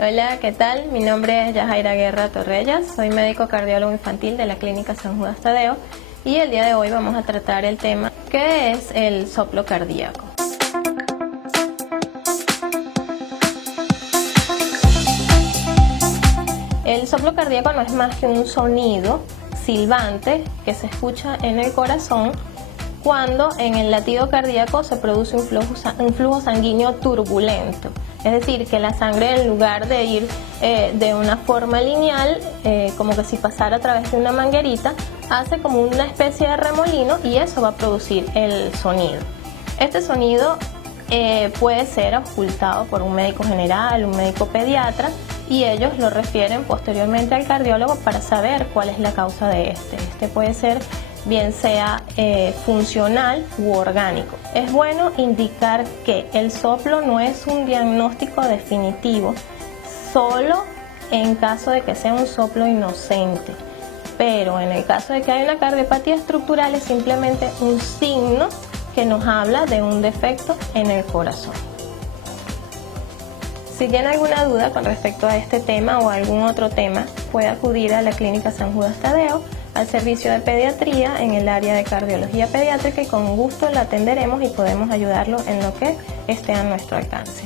Hola, ¿qué tal? Mi nombre es Yajaira Guerra Torrellas, soy médico cardiólogo infantil de la Clínica San Judas Tadeo y el día de hoy vamos a tratar el tema que es el soplo cardíaco. El soplo cardíaco no es más que un sonido silbante que se escucha en el corazón cuando en el latido cardíaco se produce un flujo sanguíneo turbulento. Es decir, que la sangre, en lugar de ir de una forma lineal, como que si pasara a través de una manguerita, hace como una especie de remolino y eso va a producir el sonido. Este sonido puede ser auscultado por un médico general, un médico pediatra, y ellos lo refieren posteriormente al cardiólogo para saber cuál es la causa de este. Este puede ser bien sea funcional u orgánico. Es bueno indicar que el soplo no es un diagnóstico definitivo, solo en caso de que sea un soplo inocente. Pero en el caso de que haya una cardiopatía estructural es simplemente un signo que nos habla de un defecto en el corazón. Si tiene alguna duda con respecto a este tema o algún otro tema, puede acudir a la Clínica San Judas Tadeo, al servicio de pediatría en el área de cardiología pediátrica, y con gusto la atenderemos y podemos ayudarlo en lo que esté a nuestro alcance.